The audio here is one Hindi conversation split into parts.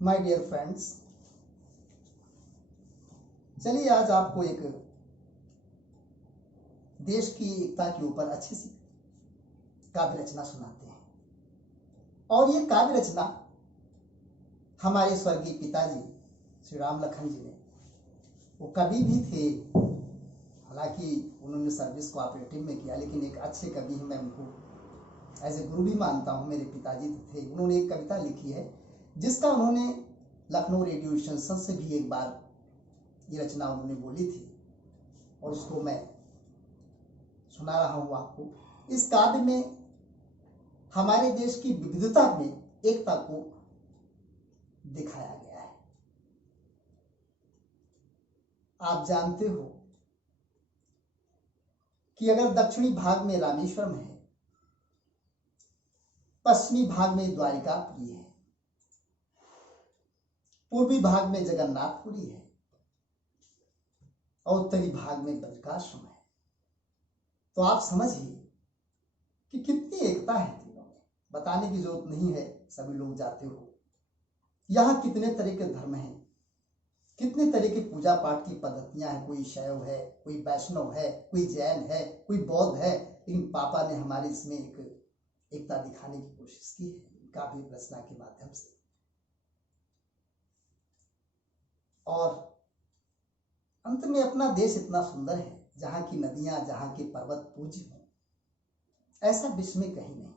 माय डियर फ्रेंड्स, चलिए आज आपको एक देश की एकता के ऊपर अच्छी सी काव्य रचना सुनाते हैं। और ये काव्य रचना हमारे स्वर्गीय पिताजी श्री राम लखन जी ने, वो कवि भी थे, हालांकि उन्होंने सर्विस कोऑपरेटिव में किया, लेकिन एक अच्छे कवि हैं। मैं उनको एज ए गुरु भी मानता हूँ। मेरे पिताजी थे, उन्होंने एक कविता लिखी है जिसका उन्होंने लखनऊ रेडियो स्टेशन से भी एक बार ये रचना उन्होंने बोली थी और उसको मैं सुना रहा हूँ आपको। इस काव्य में हमारे देश की विविधता में एकता को दिखाया गया है। आप जानते हो कि अगर दक्षिणी भाग में रामेश्वरम है, पश्चिमी भाग में द्वारिकापुरी है, पूर्वी भाग में जगन्नाथपुरी है और उत्तरी भाग में बद्रिकाश्रम है, तो आप समझिए कि कितनी एकता है तीनों में। बताने की जरूरत नहीं है, सभी लोग जाते हो। यहाँ कितने तरह के धर्म हैं, कितने तरह की पूजा पाठ की पद्धतियां हैं। कोई शैव है, कोई वैष्णव है, कोई जैन है, कोई बौद्ध है, लेकिन पापा ने हमारे इसमें एक एकता दिखाने की कोशिश की है काव्य रचना के माध्यम से। और अंत में अपना देश इतना सुंदर है, जहाँ की नदियां, जहाँ के पर्वत पूज्य हों, ऐसा विश्व में कहीं नहीं है।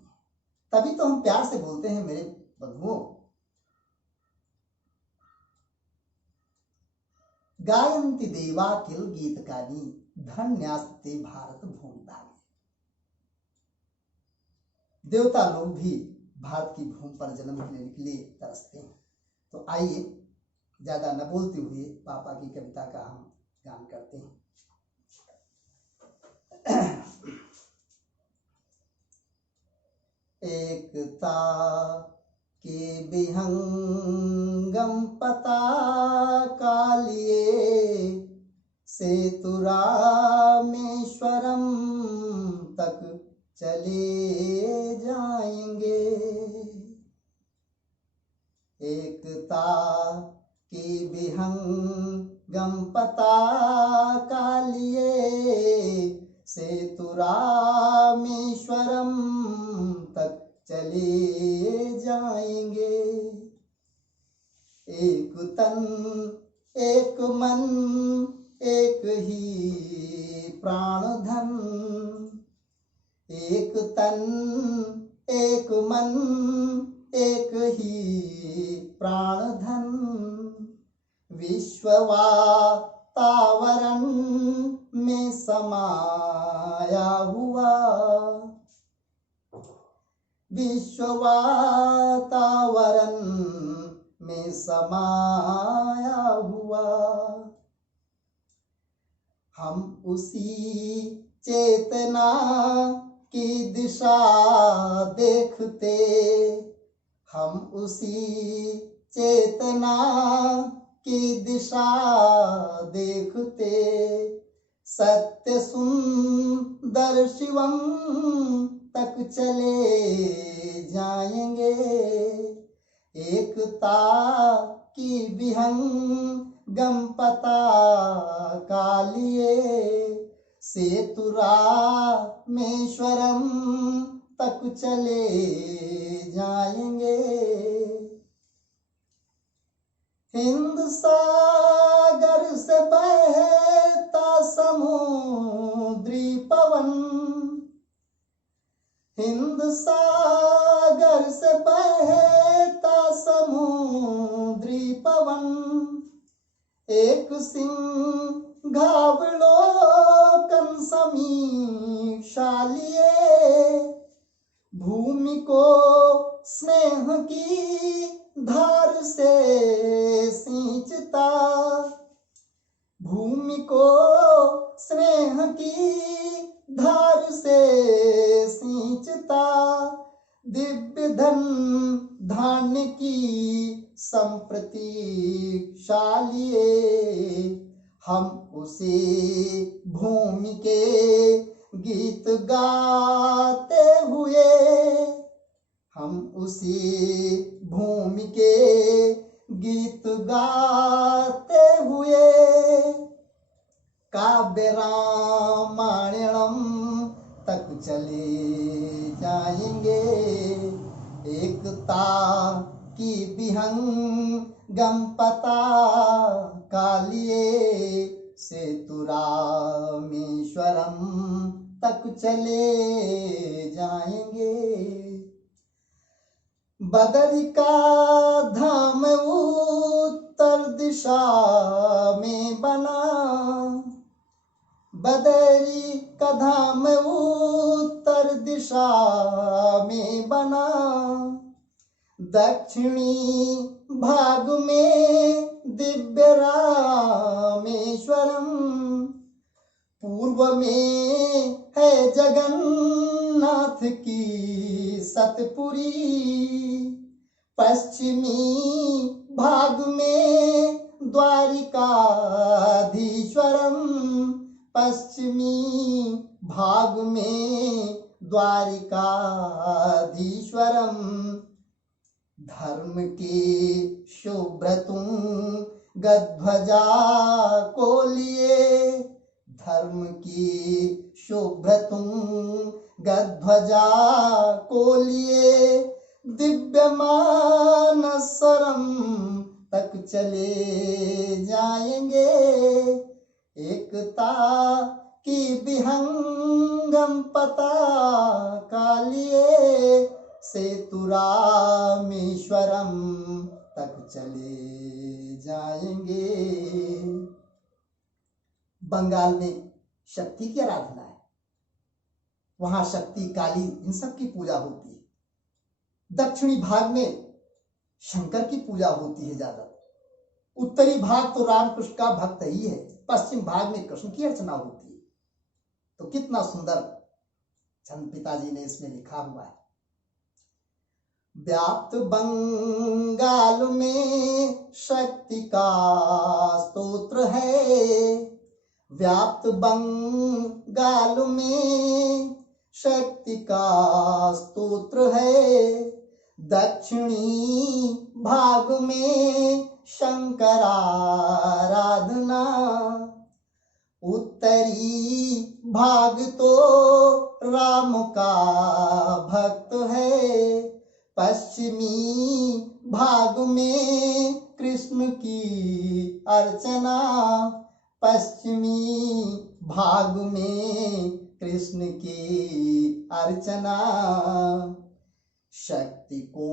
तभी तो हम प्यार से बोलते हैं मेरे बंधुओं, गायन्ति देवा किल गीतकानी धन्यास्ते भारत भूमि भागे। देवता लोग भी भारत की भूमि पर जन्म लेने के लिए तरसते हैं। तो आइए ज्यादा न बोलते हुए पापा की कविता का हम गान करते हैं। एकता के विहंगम पताका लिए सेतु रामेश्वरम तक चले जाएंगे। एकता के विहंगम पताका लिए सेतु रामेश्वरम तक चले जाएंगे। एक तन एक मन एक ही प्राण धन, एक तन एक मन एक ही प्राण धन। विश्ववातावरण में समाया हुआ, विश्ववातावरण में समाया हुआ। हम उसी चेतना की दिशा देखते, हम उसी चेतना की दिशा देखते। सत्य सुंदर शिवम तक चले जाएंगे। एकता की विहंगम पताका लिए सेतु रामेश्वरम तक चले जाएंगे। हिंद सागर से बहता समुद्री पवन, हिंद सागर से बहता समुद्री पवन। एक सिंहावलोकन समीक्षा लिए भूमि को स्नेह की धार से सींचता, भूमि को स्नेह की धार से सींचता। दिव्य धन धान्य की संप्रतीक्षा लिए हम उसी भूमि के गीत गाते हुए, हम उसी भूमि के गीत गाते हुए काव्य रामायणम तक चले जाएंगे। एकता की विहंगम पताका लिए सेतु रामेश्वरम तक चले जाएंगे। बदरी का धाम उत्तर दिशा में बना, बदरी का धाम उत्तर दिशा में बना, दक्षिणी भाग में दिव्य रामेश्वरम, पूर्व में है जगन्नाथ की सतपुरी, पश्चिमी भाग में द्वारिकाधीश्वरम, पश्चिमी भाग में द्वारिकाधीश्वरम। धर्म के शुभ्र तुंगध्वजा को लिए, धर्म की शुभ्र तुंगध्वजा को लिए दिव्यमानसरम तक चले जाएंगे। एकता की विहंगम पताका लिए सेतु रामेश्वरम तक चले जाएंगे। बंगाल में शक्ति की आराधना है, वहां शक्ति, काली, इन सब की पूजा होती है। दक्षिणी भाग में शंकर की पूजा होती है ज्यादा। उत्तरी भाग तो रामकृष्ण का भक्त ही है, पश्चिम भाग में कृष्ण की अर्चना होती है। तो कितना सुंदर चंद पिताजी ने इसमें लिखा हुआ है। व्याप्त बंगाल में शक्ति का स्तोत्र है, व्याप्त बंगाल में शक्ति का स्तोत्र है, दक्षिणी भाग में शंकराराधना, उत्तरी भाग तो राम का भक्त है, पश्चिमी भाग में कृष्ण की अर्चना, पश्चिमी भाग में कृष्ण की अर्चना। शक्ति को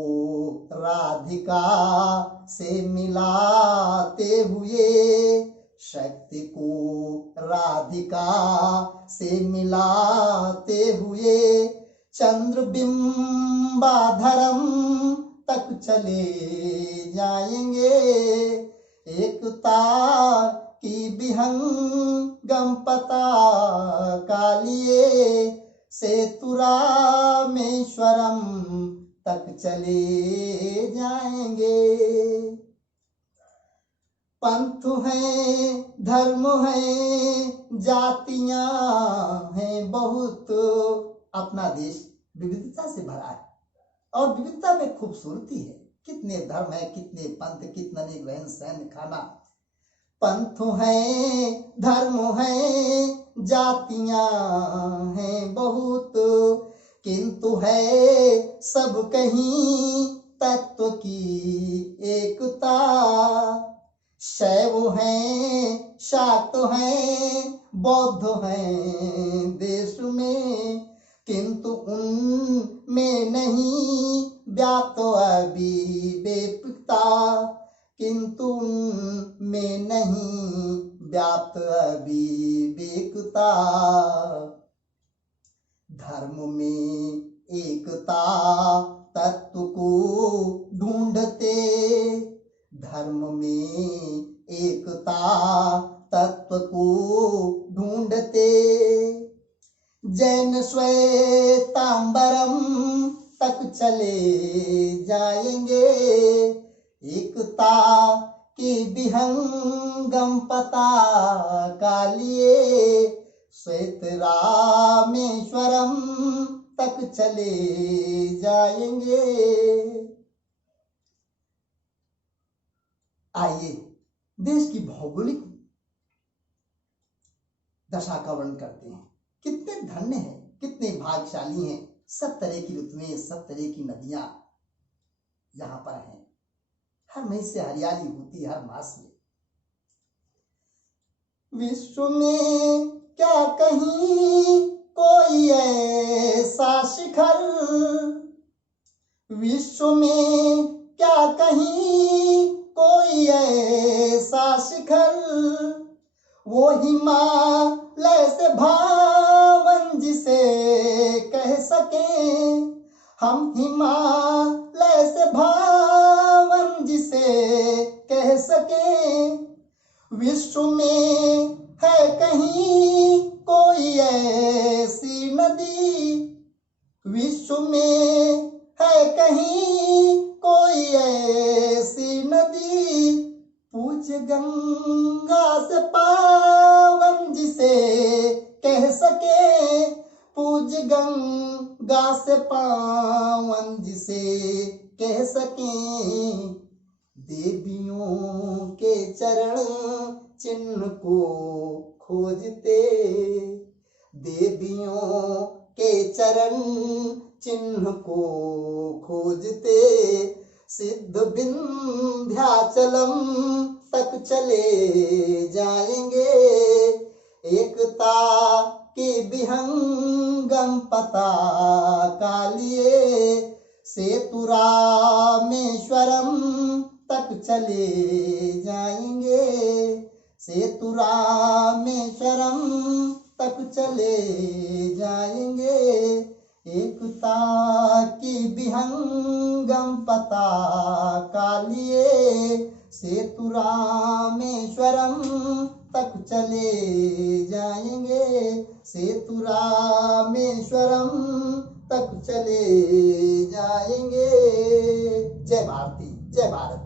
राधिका से मिलाते हुए, शक्ति को राधिका से मिलाते हुए चंद्रबिंबाधरम तक चले जाएंगे। एकता की विहंगम पताका लिए सेतु रामेश्वरम तक चले जाएंगे। पंथ हैं, धर्म हैं, जातियां हैं बहुत, अपना देश विविधता से भरा है और विविधता में खूबसूरती है। कितने धर्म है, कितने पंथ, कितने रहन सहन खाना। पंथ हैं, धर्म हैं, जातियां हैं बहुत, किंतु है सब कहीं तत्व की एकता। शैव हैं, शाक्त हैं, बौद्ध हैं देश में, किंतु उनमें नहीं व्याप्त अविवेकता, किंतु उनमें नहीं व्याप्त अविवेकता। धर्म में एकता तत्व को ढूंढते, धर्म में एकता तत्व को ढूंढते, जैन श्वेतांबरम तक चले जाएंगे। एकता की विहंगम पताका लिए श्वेत रामेश्वरम तक चले जाएंगे। आइए देश की भौगोलिक दशा का वर्णन करते हैं। कितने धन्य हैं, कितने भाग्यशाली हैं। सब तरह की ऋतुएं, सब तरह की नदियां यहाँ पर हैं। हर महीने से हरियाली होती है, हर मास में। विश्व में क्या कहीं कोई ऐसा शिखर, विश्व में क्या कहीं कोई ऐसा शिखर, वो हिमालय से भावन जिसे कह सकें, हम हिमालय से भावन जिसे कह सकें। विश्व में है कहीं कोई ऐसी नदी, विश्व में है कहीं कोई ऐसी नदी, पूज्य गंगा से पावन जिसे कह सके, पूज्य गंगा से पावन जिसे कह सके। देवियों के चरण चिन्ह को खोजते, देवियों के चरण चिन्ह को खोजते, सिद्ध विंध्याचलम तक चले जाएंगे। एकता की विहंगम पताका लिए सेतु रामेश्वरम तक चले जाएंगे, सेतु रामेश्वरम तक चले जाएंगे। एकता की विहंगम पताका लिए सेतु रामेश्वरम तक चले जाएंगे, सेतु रामेश्वरम तक चले जाएंगे। जय भारती, जय भारत।